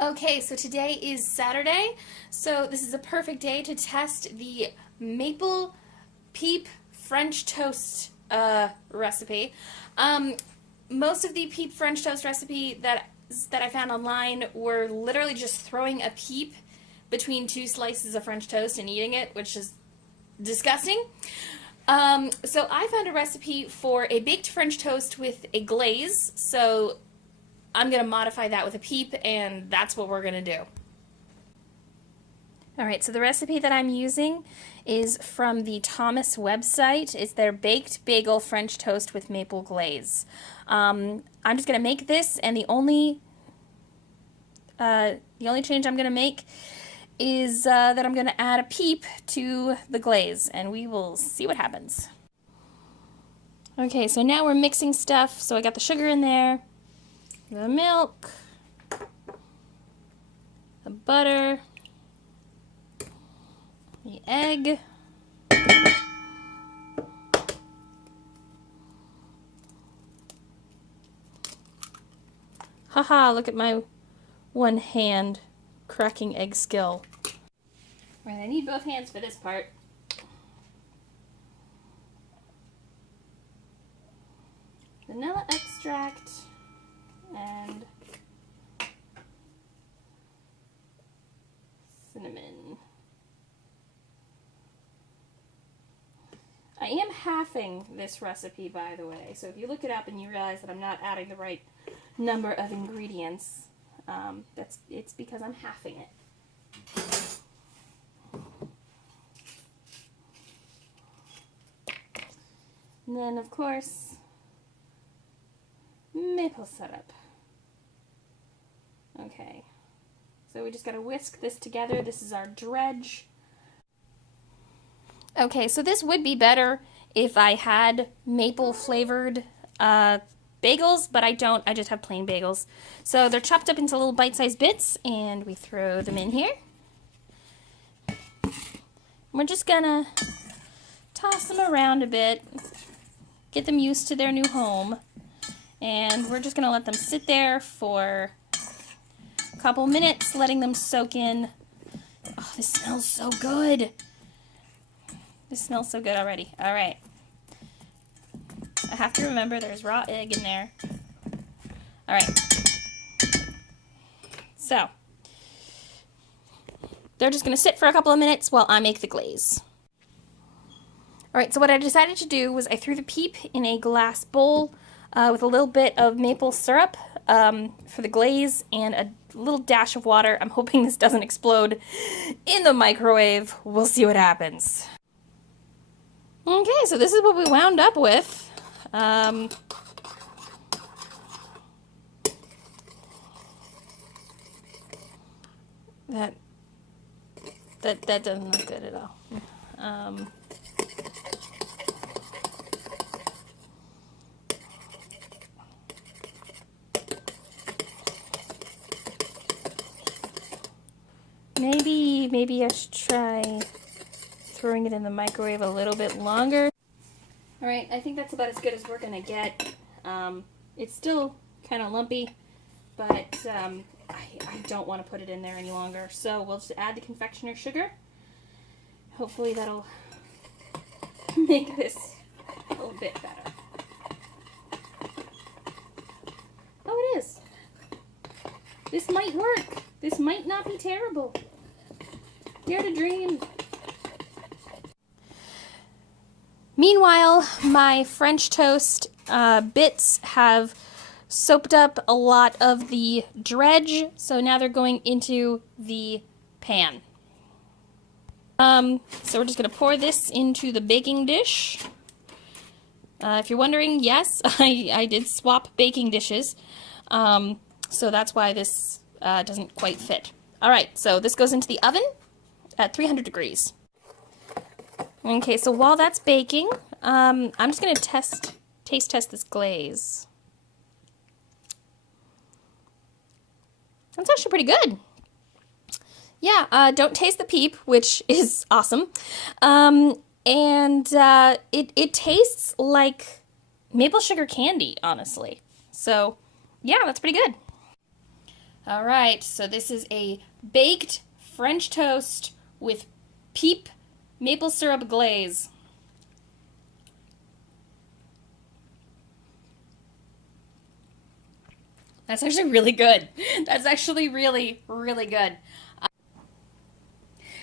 Okay, so today is Saturday, so this is a perfect day to test the maple Peep French toast recipe. Most of the Peep French toast recipe that I found online were literally just throwing a peep between two slices of French toast and eating it, which is disgusting. So I found a recipe for a baked French toast with a glaze, so I'm going to modify that with a peep, and that's what we're going to do. Alright, so the recipe that I'm using is from the Thomas website. It's their baked bagel French toast with maple glaze. I'm just going to make this, and the only change I'm going to make is that I'm going to add a peep to the glaze, and we will see what happens. Okay, so now we're mixing stuff. So I got the sugar in there, the milk, the butter, the egg, haha, look at my one hand cracking egg skill. Right, I need both hands for this part. Vanilla extract and cinnamon. I am halving this recipe, by the way, so if you look it up and you realize that I'm not adding the right number of ingredients, it's because I'm halving it. And then, of course, maple syrup. Okay, so we just gotta whisk this together. This is our dredge. Okay, so this would be better if I had maple flavored bagels, but I don't. I just have plain bagels. So they're chopped up into little bite-sized bits, and we throw them in here. We're just gonna toss them around a bit, get them used to their new home, and we're just gonna let them sit there for a couple minutes, letting them soak in. Oh, this smells so good. This smells so good already. All right. I have to remember there's raw egg in there. All right. So, they're just going to sit for a couple of minutes while I make the glaze. All right, so what I decided to do was I threw the peep in a glass bowl with a little bit of maple syrup for the glaze and a little dash of water. I'm hoping this doesn't explode in the microwave. We'll see what happens. Okay, so this is what we wound up with. That doesn't look good at all. Maybe I should try throwing it in the microwave a little bit longer. Alright, I think that's about as good as we're gonna get. It's still kind of lumpy, but I don't want to put it in there any longer. So we'll just add the confectioner's sugar. Hopefully that'll make this a little bit better. Oh, it is. This might work. This might not be terrible. Dare to dream. Meanwhile, my French toast bits have soaked up a lot of the dredge, so now they're going into the pan. So we're just going to pour this into the baking dish. If you're wondering, yes, I did swap baking dishes, so that's why this doesn't quite fit. Alright, so this goes into the oven at 300 degrees. Okay, so while that's baking, I'm just going to taste test this glaze. That's actually pretty good. Yeah, don't taste the peep, which is awesome. It tastes like maple sugar candy, honestly. So, yeah, that's pretty good. All right, so this is a baked French toast with Peep maple syrup glaze. That's actually really good. That's actually really, really good.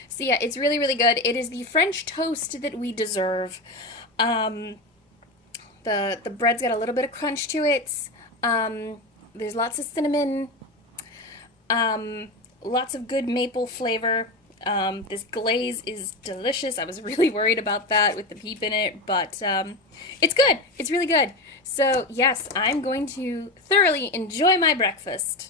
So yeah, it's really, really good. It is the French toast that we deserve. The bread's got a little bit of crunch to it. There's lots of cinnamon. Lots of good maple flavor. This glaze is delicious. I was really worried about that with the Peep in it, but it's good. It's really good. So yes, I'm going to thoroughly enjoy my breakfast.